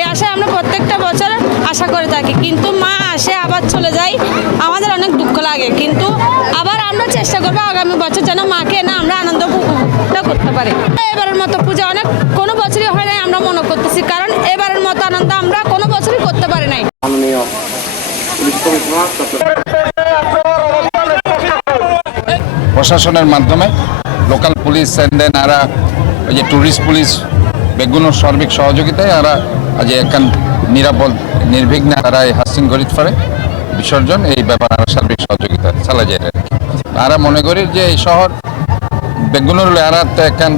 এই আশায় আমরা প্রত্যেকটা বছর আশা করে থাকি, কিন্তু মা আসে আবার চলে যায়, আমাদের অনেক দুঃখ লাগে। কিন্তু আবার আমরা চেষ্টা করবো আগামী বছর যেন মাকে না আমরা আনন্দ উপভোগটা করতে পারি। এবারের মতো পূজা অনেক কোনো বছরই হয় নাই আমরা মনে করতেছি, কারণ এবারের মতো আনন্দ আমরা কোনো বছরই করতে পারি নাই। প্রশাসনের মাধ্যমে লোকাল পুলিশ দেন আর ওই যে ট্যুরিস্ট পুলিশ বেগুনের সার্বিক সহযোগিতায় আর আজ এখান নিরাপদ নির্বিঘ্নে তারা এই হাসিন গরিত ফারে বিসর্জন এই ব্যাপার আর সার্বিক সহযোগিতা চালা যায়। আর মনে করি যে এই শহর বেগুনের আর এখান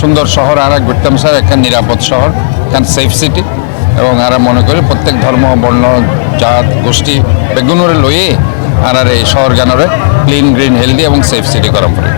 সুন্দর শহর আর ঘুরতাম স্যার এখান নিরাপদ শহর এখান সেফ সিটি এবং আর মনে করি প্রত্যেক ধর্ম বর্ণ জাত গোষ্ঠী বেগুনের লইয়ে আর এই শহর গানরে ক্লিন গ্রিন হেলদি এবং সেফ সিটি করা পড়ে।